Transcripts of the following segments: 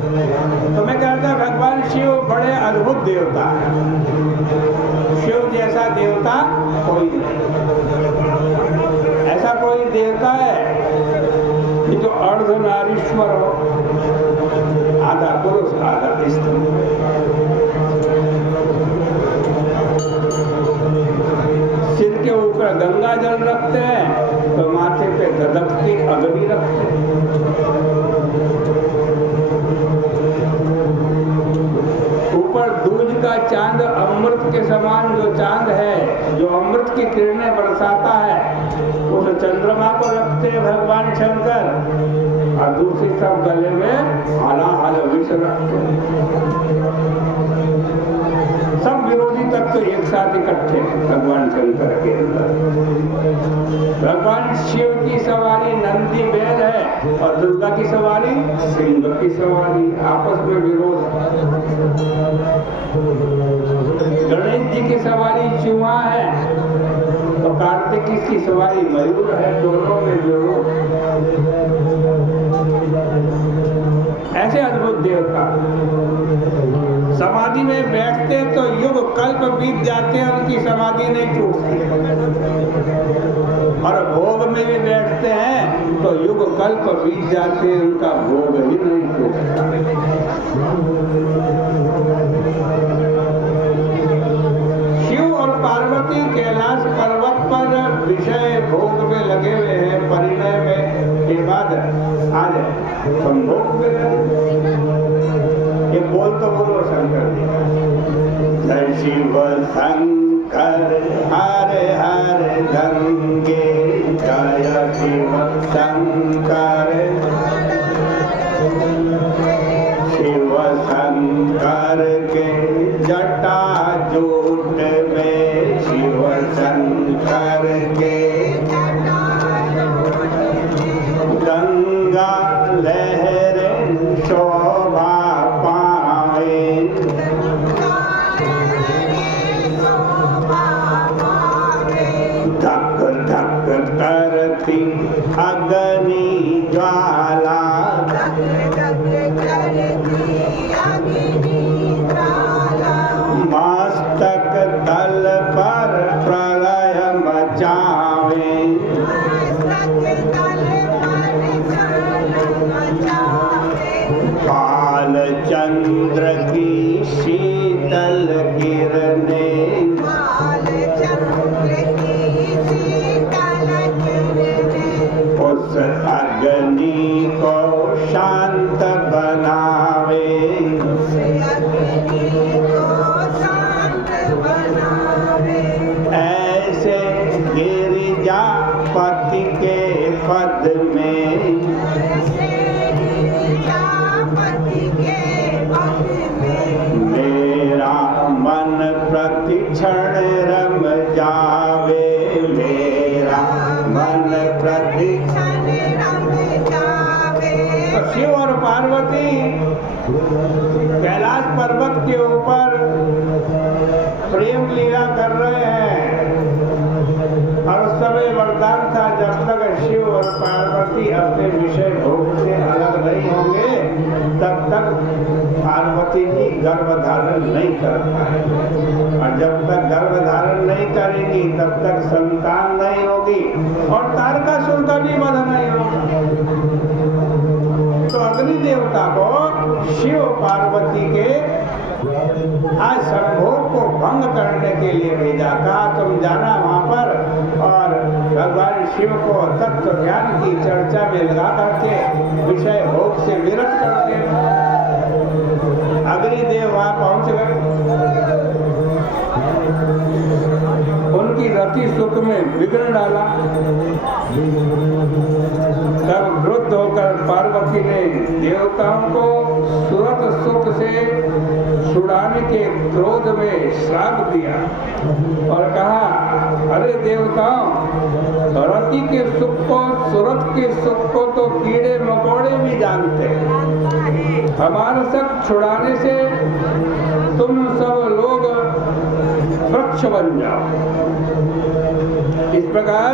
तो मैं कहता भगवान शिव बड़े अद्भुत देवता है, शिव जैसा देवता कोई नहीं। ऐसा कोई देवता है कि जो अर्धनारीश्वर हो, आधा पुरुष आधा स्त्री। सिर के ऊपर गंगा जल रखते हैं तो माथे पे ददकती अग्नि रखते हैं। ऊपर दूज का चांद अमृत के समान जो चांद है, जो अमृत की किरणें बरसाता है, उस चंद्रमा को रखते हैं भगवान शंकर, और दूसरी तरफ गले में हलाहल विष रखते हैं। सब विरोधी तत्व तो एक साथ इकट्ठे भगवान शंकर के अंदर। भगवान शिव की सवारी नंदी बैल है और दुर्गा की सवारी सिंह की सवारी, आपस में विरोध। गणेश जी की सवारी चूहा है तो कार्तिक की सवारी मयूर है, दोनों में विरोध। ऐसे अद्भुत देवता समाधि में बैठते तो युग कल्प बीत जाते हैं, उनकी समाधि नहीं टूटती। और भोग में भी बैठते हैं तो युग कल्प बीत जाते हैं, उनका भोग ही नहीं टूटता। शिव और पार्वती कैलाश पर्वत पर विषय भोग में लगे हुए हैं, परिणय में के बाद आज संभोग में लगे। ये बोल तो बोलो शंकर जी, जय शिव शंकर हरे हरे गंगे, जय शिव शंकर शिव शंकर के जटा जूट में, शिव शंकर के गंगा लहरें शोभा पाए, धक धक करती अग्नि ज्वाला, मस्तक तल पर प्रलय मचावे, काल चंद्र की शीतल किरणें, उस अग्नि को शांत बनावे, ऐसे गिरिजापति के पद में, मेरा मन प्रतिक्षण रम जावे, मेरा मन प्रतिक्षण रम जावे। तो शिव और पार्वती कैलाश पर्वत के ऊपर प्रेम लीला कर रहे हैं, और उस समय वरदान था जब तक शिव और पार्वती अपने विषय भोग से अलग नहीं होंगे तब तक पार्वती जी गर्भधारण नहीं कर पाए, और जब तक गर्भधारण नहीं करेंगी तब तक संतान नहीं होगी और तारकासुर का भी वध नहीं होगा। तो अग्नि देवता को शिव पार्वती के आज संभोग को भंग करने के लिए भेजा, कहा तुम जाना वहां पर और भगवान शिव को तत्व ज्ञान की चर्चा में लगा करके विषय भोग से विरत कर देना। अग्निदेव वहां पहुंच गए, उनकी रति सुख में विघ्न डाला। तब वृद्ध होकर पार्वती ने देवताओं को सुरत सुख से छुड़ाने के क्रोध में श्राप दिया और कहा, अरे देवताओं, रति के सुख को, सुरत के सुख को तो कीड़े मकोड़े भी जानते हैं, हमारा सब छुड़ाने से तुम सब लोग वृक्ष बन जाओ। इस प्रकार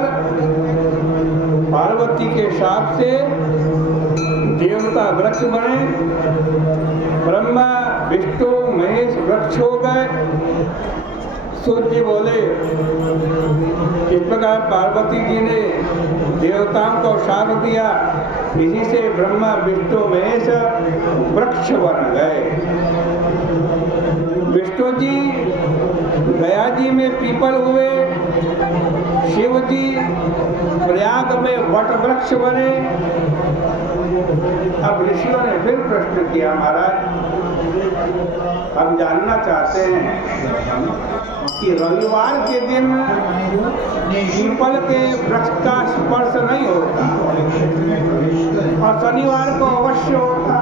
पार्वती के शाप से देवता वृक्ष बने, ब्रह्मा विष्णु महेश वृक्ष हो गए। सूर्य जी बोले, इस प्रकार पार्वती जी ने देवताओं को शाप दिया, इसी से ब्रह्मा विष्णु महेश वृक्ष बन गए। विष्णु जी गया जी में पीपल हुए, शिव जी प्रयाग में वट वृक्ष बने। अब ऋषियों ने फिर प्रश्न किया, महाराज हम जानना चाहते हैं कि रविवार के दिन पीपल के वृक्ष का स्पर्श नहीं होता और शनिवार को अवश्य होता,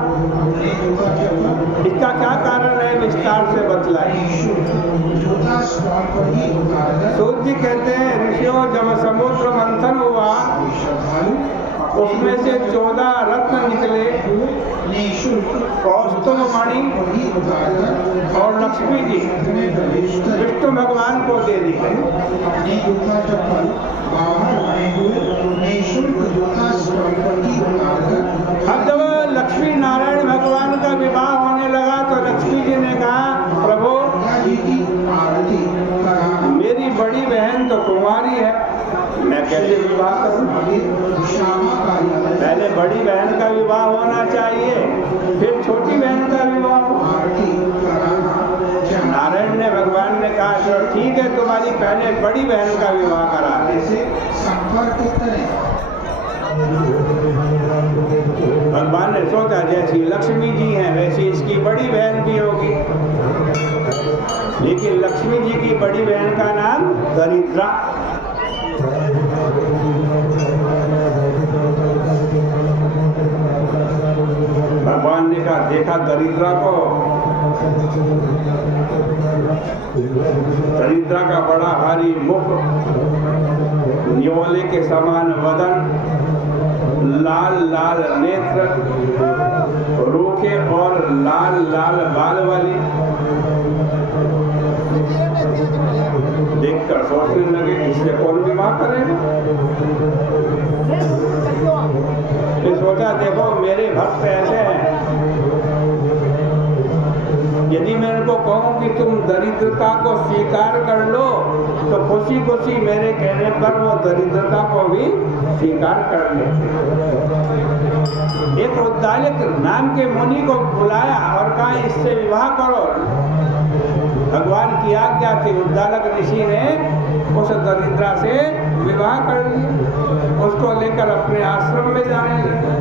इसका क्या कारण है, विस्तार से बतलाइए। सूर्य जी कहते हैं, ऋषियों जब समुद्र मंथन हुआ उसमें से 14 रत्न निकले, कौस्तुभ मणि और लक्ष्मी जी विष्णु भगवान को दे दी गई। अब जब लक्ष्मी नारायण भगवान का विवाह होने लगा तो लक्ष्मी जी ने कहा, प्रभु मेरी बड़ी बहन तो कुंवारी है, मैं कैसे विवाह करूं? पहले बड़ी बहन का विवाह होना चाहिए, फिर छोटी बहन का विवाह हो। नारायण ने भगवान ने कहा, चलो ठीक है, तुम्हारी पहले बड़ी बहन का विवाह करा दे। भगवान ने सोचा जैसी लक्ष्मी जी हैं वैसी इसकी बड़ी बहन भी होगी, लेकिन लक्ष्मी जी की बड़ी बहन का नाम दरिद्रा। भगवान ने कहा, देखा दरिद्रा को, दरिद्रा का बड़ा भारी मुख, न्योले के समान वदन, लाल लाल नेत्र, रूखे और लाल लाल बाल वाली। देखकर सोचने लगे, इससे कौन विवाह करेगा? फिर सोचा, देखो मेरे भक्त ऐसे हैं, यदि मैं इनको कहूं कि तुम दरिद्रता को स्वीकार कर लो तो खुशी खुशी मेरे कहने पर वो दरिद्रता को भी स्वीकार कर लेते। एक उद्दालक नाम के मुनि को बुलाया और कहा, इससे विवाह करो। भगवान की आज्ञा थी, उद्दालक ऋषि ने उस दरिद्रा से विवाह कर लिया, उसको लेकर अपने आश्रम में जाने लगे।